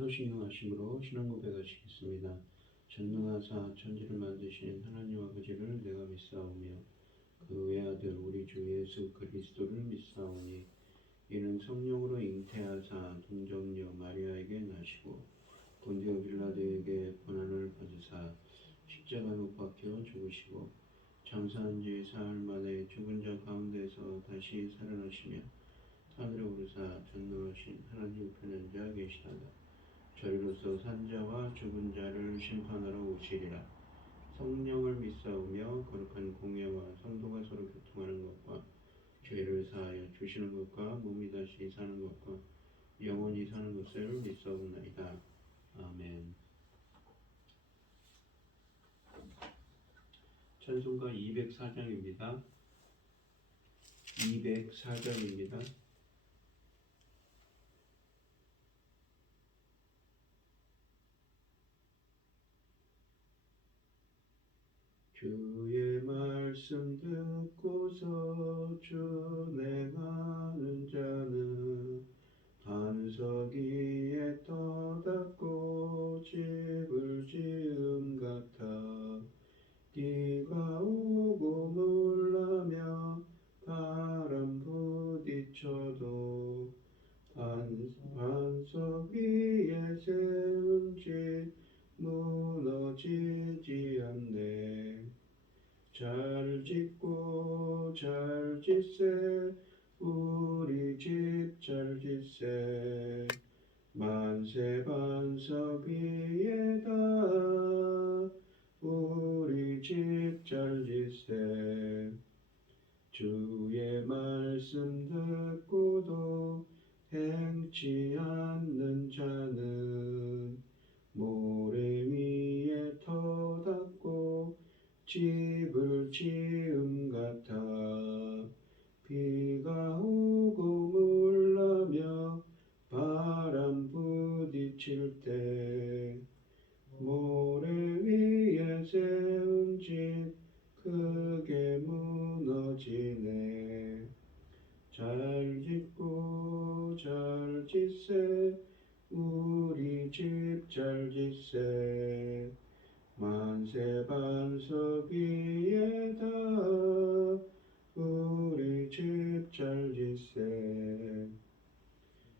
자소신용하심으로 신앙 고백하시겠습니다. 전능하사 천지를 만드신 하나님 아버지를 내가 믿사오며 그 외아들 우리 주 예수 그리스도를 믿사오니 이는 성령으로 잉태하사 동정녀 마리아에게 나시고 본디오 빌라도에게 고난을 받으사 십자가 못 박혀 죽으시고 장사한 지 사흘 만에 죽은 자 가운데서 다시 살아나시며 하늘에 오르사 전능하신 하나님 우편에 앉아 계시다가 저희로서 산자와 죽은 자를 심판하러 오시리라. 성령을 믿사오며 거룩한 공예와 성도가 서로 교통하는 것과 죄를 사하여 주시는 것과 몸이 다시 사는 것과 영원히 사는 것을 믿사옵나이다. 아멘. 찬송가 204장입니다. 204장입니다. 주의 말씀 듣고서 준행하는 자는 반석 위에 터닫고 집을 지은 같아 비가 오고 물나며 바람 부딪혀도 반석 위에 세운 집 무너지지 않네. 잘 짓고 잘 짓세 우리 집 잘 짓세 만세 반석 위에다 우리 집 잘 짓세 주의 말씀 듣고도 행치 않는 자는 모래 위에 터닫고 집을 지음 같아 비가 오고 물나며 바람 부딪힐 때 모래 위에 세운 집 크게 무너지네. 잘 짓고 잘 짓세 우리 집 잘 짓세 만세 반석 위에다 우리 집 잘 짓세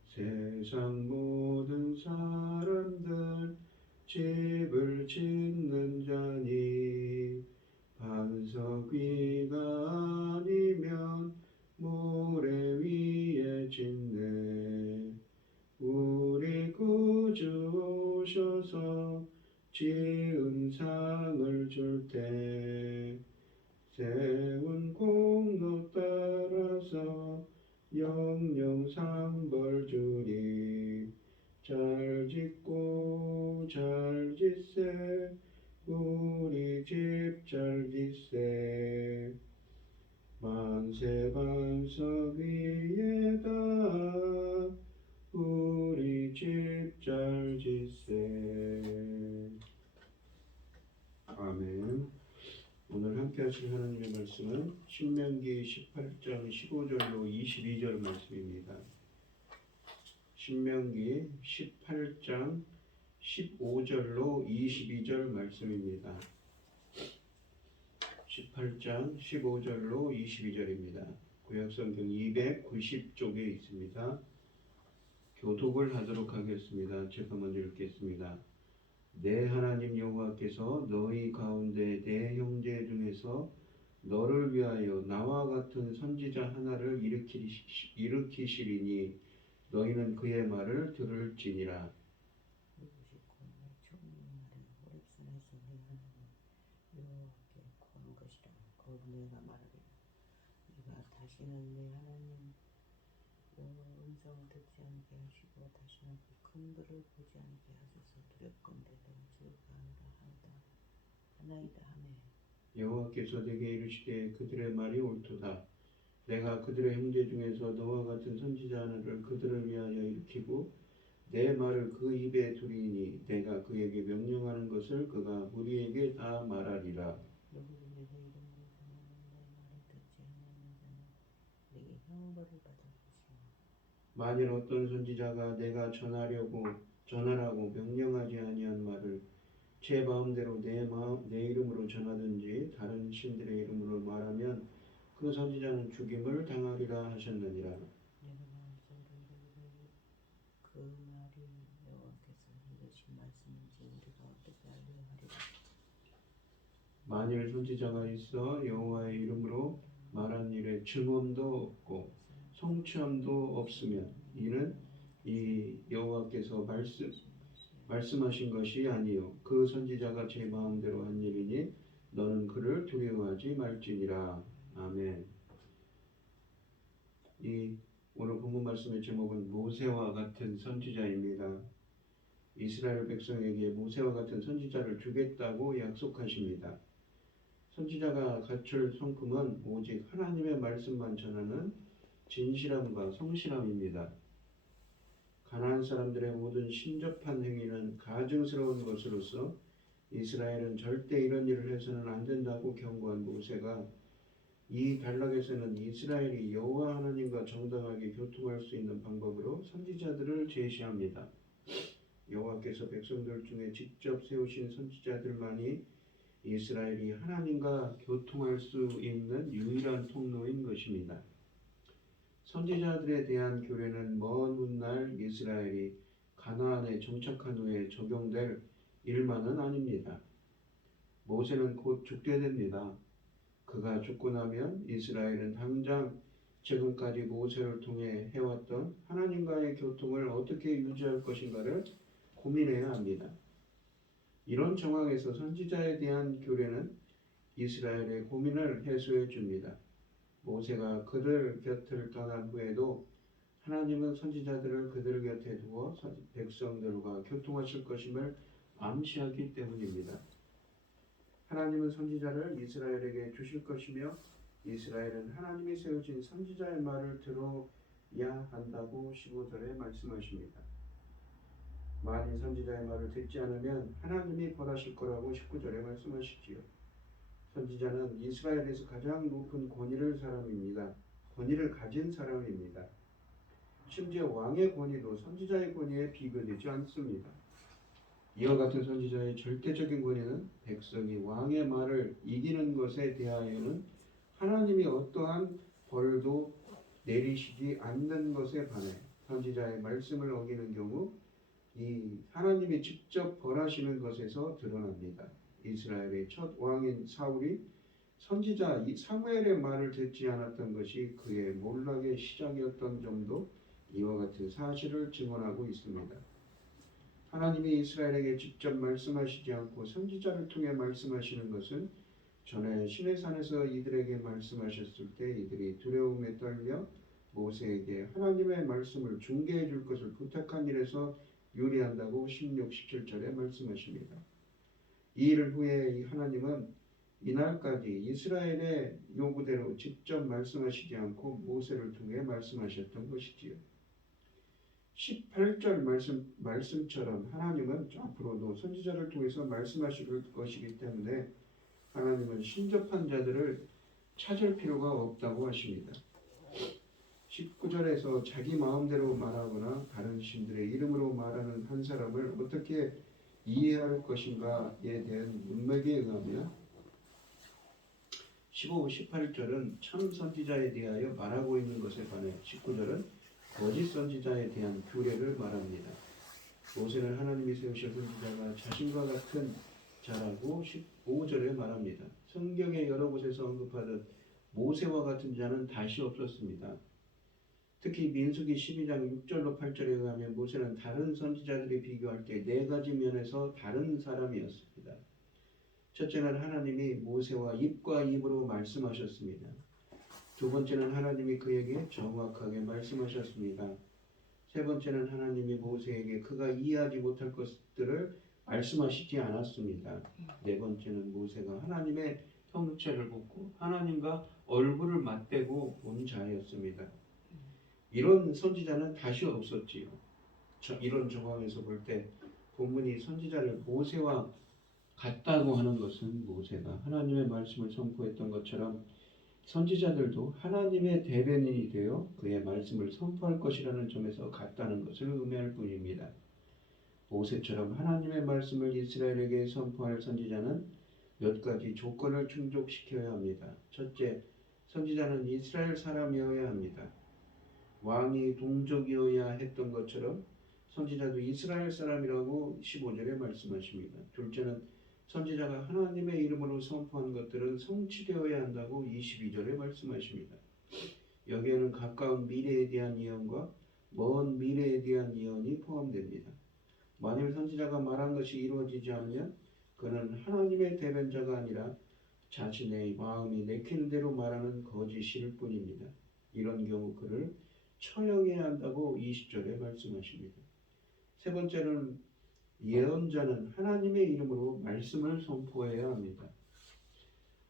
세상 모든 사람들 집을 짓는 자니 반석 위가 아니면 모래 위에 짓네. 우리 구주 오셔서 지은 상을 줄 때 세운 공로 따라서 영영 상벌 주리. 잘 짓고 잘 짓세 우리 집 잘 짓세 만세 반석 위에다 우리 집 잘 짓세. 아멘. 오늘 함께 하실 하나님의 말씀은 신명기 18장 15절로 22절 말씀입니다. 신명기 18장 15절로 22절 말씀입니다. 18장 15절로 22절입니다. 구약성경 290쪽에 있습니다. 교독을 하도록 하겠습니다. 제가 먼저 읽겠습니다. 내 하나님 여호와께서 너희 가운데 내 형제 중에서 너를 위하여 나와 같은 선지자 하나를 일으키시리니 너희는 그의 말을 들을지니라. 내가 말하리라. 이가 다시는 내 하나님 음성을 듣지 않게 하시고 다시는 그 큰 불을 보지 않게 하소서. 두렵건대 멈추가 하나이다 하네. 여호와께서 내게 이르시되 그들의 말이 옳도다. 내가 그들의 형제 중에서 너와 같은 선지자 하나를 그들을 위하여 일으키고 내 말을 그 입에 두리니 내가 그에게 명령하는 것을 그가 무리에게 다 말하리라. 너희는 내가 이름으로 전하는 내 말을 듣지 않는 자는 내게 형벌을 받을 것이요. 만일 어떤 선지자가 내가 전하려고 전하라고 명령하지 아니한 말을 제 마음대로 내 이름으로 전하든지 다른 신들의 이름으로 말하면 그 선지자는 죽임을 당하리라 하셨느니라. 내가 마음속으로 이르기를 그 말이 여호와께서 해주신 말씀인지 우리가 어떻게 알려 하리라. 만일 선지자가 있어 여호와의 이름으로 말한 일에 증언도 없고 성취함도 없으면 이는 이 여호와께서 말씀하신 것이 아니요 그 선지자가 제 마음대로 한 일이니 너는 그를 두려워하지 말지니라. 아멘. 이 오늘 본문 말씀의 제목은 모세와 같은 선지자입니다. 이스라엘 백성에게 모세와 같은 선지자를 주겠다고 약속하십니다. 선지자가 갖출 성품은 오직 하나님의 말씀만 전하는 진실함과 성실함입니다. 가나안 사람들의 모든 신접한 행위는 가증스러운 것으로서 이스라엘은 절대 이런 일을 해서는 안 된다고 경고한 모세가 이 단락에서는 이스라엘이 여호와 하나님과 정당하게 교통할 수 있는 방법으로 선지자들을 제시합니다. 여호와께서 백성들 중에 직접 세우신 선지자들만이 이스라엘이 하나님과 교통할 수 있는 유일한 통로인 것입니다. 선지자들에 대한 교례는 먼 훗날 이스라엘이 가나안에 정착한 후에 적용될 일만은 아닙니다. 모세는 곧 죽게 됩니다. 그가 죽고 나면 이스라엘은 당장 지금까지 모세를 통해 해왔던 하나님과의 교통을 어떻게 유지할 것인가를 고민해야 합니다. 이런 정황에서 선지자에 대한 교례는 이스라엘의 고민을 해소해 줍니다. 모세가 그들 곁을 떠난 후에도 하나님은 선지자들을 그들 곁에 두어 백성들과 교통하실 것임을 암시하기 때문입니다. 하나님은 선지자를 이스라엘에게 주실 것이며 이스라엘은 하나님이 세우신 선지자의 말을 들어야 한다고 15절에 말씀하십니다. 만일 선지자의 말을 듣지 않으면 하나님이 벌하실 거라고 19절에 말씀하시지요. 선지자는 이스라엘에서 가장 높은 권위를 가진 사람입니다. 심지어 왕의 권위도 선지자의 권위에 비교되지 않습니다. 이와 같은 선지자의 절대적인 권위는 백성이 왕의 말을 이기는 것에 대하여는 하나님이 어떠한 벌도 내리시지 않는 것에 반해 선지자의 말씀을 어기는 경우 이 하나님이 직접 벌하시는 것에서 드러납니다. 이스라엘의 첫 왕인 사울이 선지자 사무엘의 말을 듣지 않았던 것이 그의 몰락의 시작이었던 점도 이와 같은 사실을 증언하고 있습니다. 하나님이 이스라엘에게 직접 말씀하시지 않고 선지자를 통해 말씀하시는 것은 전에 시내산에서 이들에게 말씀하셨을 때 이들이 두려움에 떨며 모세에게 하나님의 말씀을 중개해 줄 것을 부탁한 일에서 유리한다고 16, 17절에 말씀하십니다. 이 일을 후에 하나님은 이날까지 이스라엘의 요구대로 직접 말씀하시지 않고 모세를 통해 말씀하셨던 것이지요. 18절 말씀처럼 하나님은 앞으로도 선지자를 통해서 말씀하실 것이기 때문에 하나님은 신접한 자들을 찾을 필요가 없다고 하십니다. 19절에서 자기 마음대로 말하거나 다른 신들의 이름으로 말하는 한 사람을 어떻게 이해할 것인가에 대한 문맥에 의하면 15, 18절은 참 선지자에 대하여 말하고 있는 것에 반해 19절은 거짓 선지자에 대한 규례를 말합니다. 모세는 하나님이 세우신 선지자가 자신과 같은 자라고 15절에 말합니다. 성경의 여러 곳에서 언급하듯 모세와 같은 자는 다시 없었습니다. 특히 민수기 12장 6절로 8절에 의하면 모세는 다른 선지자들이 비교할 때 4가지 면에서 다른 사람이었습니다. 첫째는 하나님이 모세와 입과 입으로 말씀하셨습니다. 두 번째는 하나님이 그에게 정확하게 말씀하셨습니다. 세 번째는 하나님이 모세에게 그가 이해하지 못할 것들을 말씀하시지 않았습니다. 네 번째는 모세가 하나님의 형체를 보고 하나님과 얼굴을 맞대고 본 자였습니다. 이런 선지자는 다시 없었지요. 이런 정황에서 볼 때 본문이 선지자를 모세와 같다고 하는 것은 모세가 하나님의 말씀을 선포했던 것처럼 선지자들도 하나님의 대변인이 되어 그의 말씀을 선포할 것이라는 점에서 같다는 것을 의미할 뿐입니다. 모세처럼 하나님의 말씀을 이스라엘에게 선포할 선지자는 몇 가지 조건을 충족시켜야 합니다. 첫째, 선지자는 이스라엘 사람이어야 합니다. 왕이 동족이어야 했던 것처럼 선지자도 이스라엘 사람이라고 15절에 말씀하십니다. 둘째는 선지자가 하나님의 이름으로 선포한 것들은 성취되어야 한다고 22절에 말씀하십니다. 여기에는 가까운 미래에 대한 예언과 먼 미래에 대한 예언이 포함됩니다. 만일 선지자가 말한 것이 이루어지지 않으면 그는 하나님의 대변자가 아니라 자신의 마음이 내키는 대로 말하는 거짓일 뿐입니다. 이런 경우 그를 처형해야 한다고 20절에 말씀하십니다. 세 번째는 예언자는 하나님의 이름으로 말씀을 선포해야 합니다.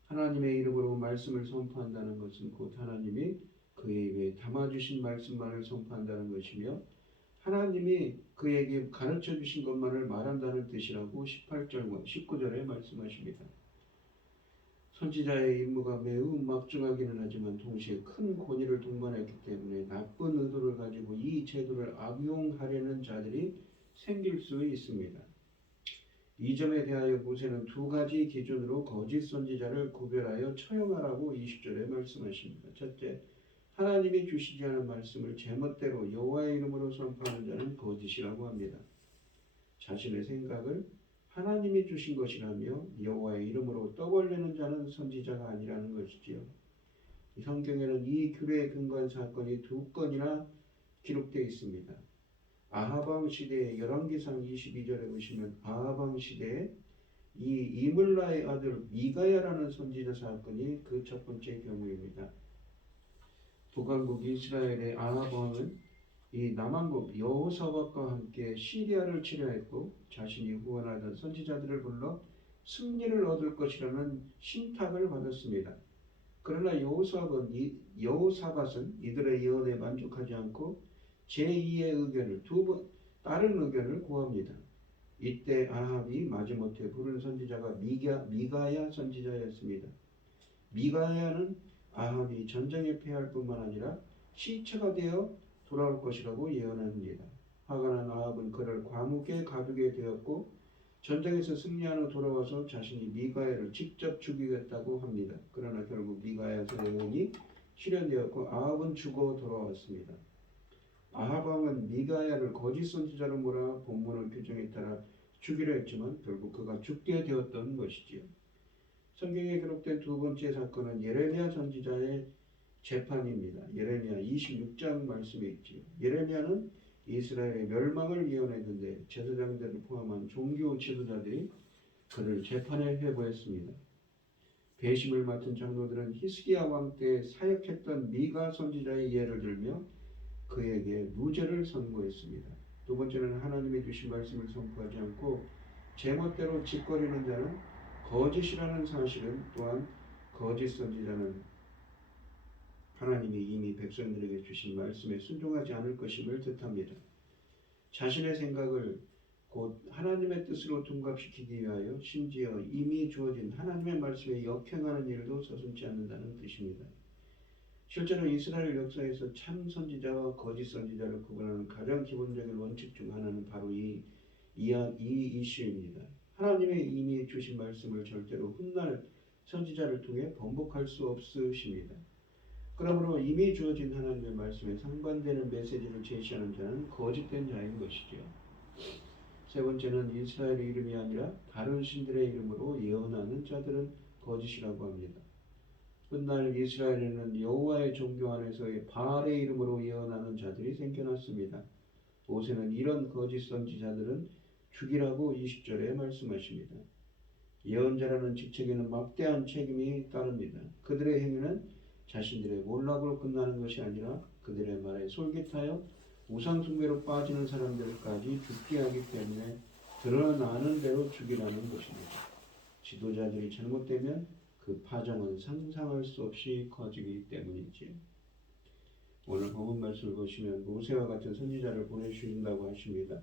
하나님의 이름으로 말씀을 선포한다는 것은 곧 하나님이 그의 입에 담아주신 말씀만을 선포한다는 것이며 하나님이 그에게 가르쳐 주신 것만을 말한다는 뜻이라고 18절과 19절에 말씀하십니다. 선지자의 임무가 매우 막중하기는 하지만 동시에 큰 권위를 동반했기 때문에 나쁜 의도를 가지고 이 제도를 악용하려는 자들이 생길 수 있습니다. 이 점에 대하여 모세는 두 가지 기준으로 거짓 선지자를 구별하여 처형하라고 20절에 말씀하십니다. 첫째, 하나님이 주시지 않은 말씀을 제멋대로 여호와의 이름으로 선포하는 자는 거짓이라고 합니다. 자신의 생각을 하나님이 주신 것이라며 여호와의 이름으로 떠벌리는 자는 선지자가 아니라는 것이지요. 성경에는 이 규례에 근거한 사건이 두 건이나 기록되어 있습니다. 아하방 시대의 열왕기상 22절에 보시면 아하방 시대에 이 이물라의 아들 미가야라는 선지자 사건이 그 첫 번째 경우입니다. 북왕국 이스라엘의 아합 왕은 이 남왕국 여호사밧과 함께 시리아를 치려했고 자신이 후원하던 선지자들을 불러 승리를 얻을 것이라는 신탁을 받았습니다. 그러나 여호사밧은 이들의 예언에 만족하지 않고 제2의 의견을 다른 의견을 구합니다. 이때 아합이 마지못해 부른 선지자가 미가야 선지자였습니다. 미가야는 아합이 전쟁에 패할 뿐만 아니라 시체가 되어 돌아올 것이라고 예언합니다. 화가 난 아합은 그를 감옥에 가두게 되었고 전쟁에서 승리한 후 돌아와서 자신이 미가야를 직접 죽이겠다고 합니다. 그러나 결국 미가야의 예언이 실현되었고 아합은 죽어 돌아왔습니다. 아합 왕은 미가야를 거짓 선지자로 몰아 본문의 규정에 따라 죽이려 했지만 결국 그가 죽게 되었던 것이지요. 성경에 기록된 두 번째 사건은 예레미야 선지자의 재판입니다. 예레미야 26장 말씀에 있지요. 예레미야는 이스라엘의 멸망을 예언했는데 제사장들을 포함한 종교 지도자들이 그를 재판에 회부했습니다. 배심을 맡은 장로들은 히스기야 왕 때 사역했던 미가 선지자의 예를 들며 그에게 무죄를 선고했습니다. 두 번째는 하나님이 주신 말씀을 선포하지 않고 제멋대로 짓거리는 자는 거짓이라는 사실은 또한 거짓 선지자는 하나님이 이미 백성들에게 주신 말씀에 순종하지 않을 것임을 뜻합니다. 자신의 생각을 곧 하나님의 뜻으로 둔갑시키기 위하여 심지어 이미 주어진 하나님의 말씀에 역행하는 일도 서슴지 않는다는 뜻입니다. 실제로 이스라엘 역사에서 참 선지자와 거짓 선지자를 구분하는 가장 기본적인 원칙 중 하나는 바로 이 이슈입니다. 하나님의 이미 주신 말씀을 절대로 훗날 선지자를 통해 번복할 수 없으십니다. 그러므로 이미 주어진 하나님의 말씀에 상반되는 메시지를 제시하는 자는 거짓된 자인 것이죠. 세 번째는 이스라엘의 이름이 아니라 다른 신들의 이름으로 예언하는 자들은 거짓이라고 합니다. 훗날 이스라엘에는 여호와의 종교 안에서의 바알의 이름으로 예언하는 자들이 생겨났습니다. 모세는 이런 거짓 선지자들은 죽이라고 20절에 말씀하십니다. 예언자라는 직책에는 막대한 책임이 따릅니다. 그들의 행위는 자신들의 몰락으로 끝나는 것이 아니라 그들의 말에 솔깃하여 우상숭배로 빠지는 사람들까지 죽게 하기 때문에 드러나는 대로 죽이라는 것입니다. 지도자들이 잘못되면 그 파장은 상상할 수 없이 커지기 때문이지요. 오늘 본문 말씀을 보시면 모세와 같은 선지자를 보내주신다고 하십니다.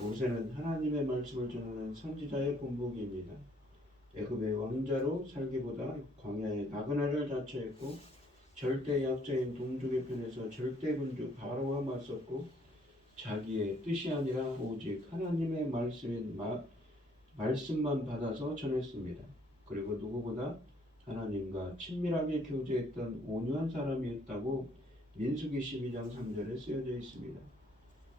모세는 하나님의 말씀을 전하는 선지자의 본보기입니다. 애굽의 왕자로 살기보다 광야에 나그네를 자처했고 절대 약자인 동족의 편에서 절대 군주 바로와 맞섰고 자기의 뜻이 아니라 오직 하나님의 말씀만 받아서 전했습니다. 그리고 누구보다 하나님과 친밀하게 교제했던 온유한 사람이었다고 민수기 12장 3절에 쓰여져 있습니다.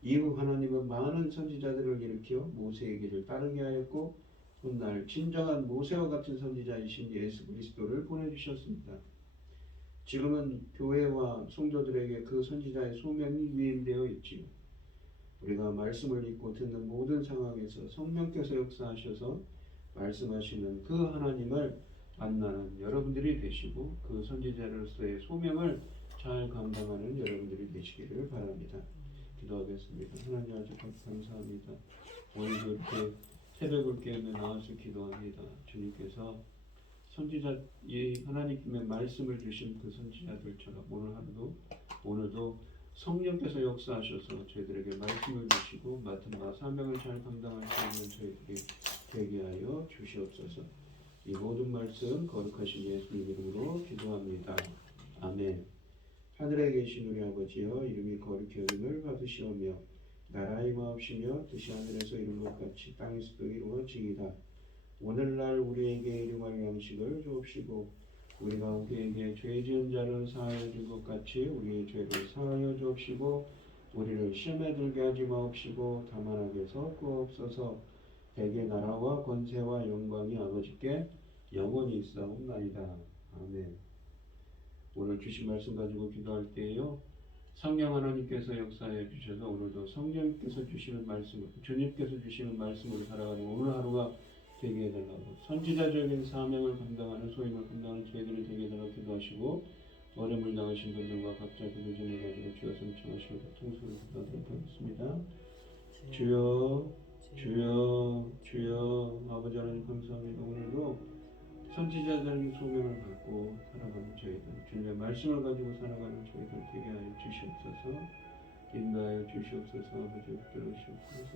이후 하나님은 많은 선지자들을 일으켜 모세의 길을 따르게 하였고 훗날 진정한 모세와 같은 선지자이신 예수 그리스도를 보내주셨습니다. 지금은 교회와 성도들에게 그 선지자의 소명이 위임되어 있지요. 우리가 말씀을 읽고 듣는 모든 상황에서 성령께서 역사하셔서 말씀하시는 그 하나님을 만나는 여러분들이 되시고 그 선지자로서의 소명을 잘 감당하는 여러분들이 되시기를 바랍니다. 기도하겠습니다. 하나님 아주 감사합니다. 오늘도 이렇게 새벽을 깨며 나와서 기도합니다. 주님께서 선지자 이 하나님의 말씀을 주신 그 선지자들처럼 오늘도 성령께서 역사하셔서 저희들에게 말씀을 주시고 맡은 바 사명을 잘 감당할 수 있는 저희들이 되게 하여 주시옵소서. 이 모든 말씀 거룩하신 예수님 이름으로 기도합니다. 아멘. 하늘에 계신 우리 아버지여 이름이 거룩히 여김을 받으시오며 나라의 마옵시며 뜻이 하늘에서 이룬 것 같이 땅에서도 이루어지이다. 오늘날 우리에게 일용할 양식을 주옵시고 우리가 우리에게 죄 지은 자를 사하여 줄 것 같이 우리의 죄를 사하여 주옵시고 우리를 시험에 들게 하지 마옵시고 다만 악에서 구하옵소서. 대개 나라와 권세와 영광이 아버지께 영원히 있사옵나이다. 아멘. 오늘 주신 말씀 가지고 기도할 때에요. 성령 하나님께서 역사해 주셔서 오늘도 성령께서 주시는 말씀, 주님께서 주시는 말씀으로 살아가는 오늘 하루가 되게 해달라고 선지자적인 사명을 감당하는 소임을 감당하는 저희들이 되게 해달라고 기도하시고 어려움을 당하신 분들과 각자 기도 제목을 가지고 주여 성청하시고 통수를 기도하도록 하겠습니다. 주여 주여 주여 아버지 하나님 감사합니다. 오늘도 선지자적인 소명을 갖고 살아가는 저희들 주님의 말씀을 가지고 살아가는 저희들 되게 하여 주시옵소서. 인도하여 주시옵소서. 아버지 붙들어 주시옵소서.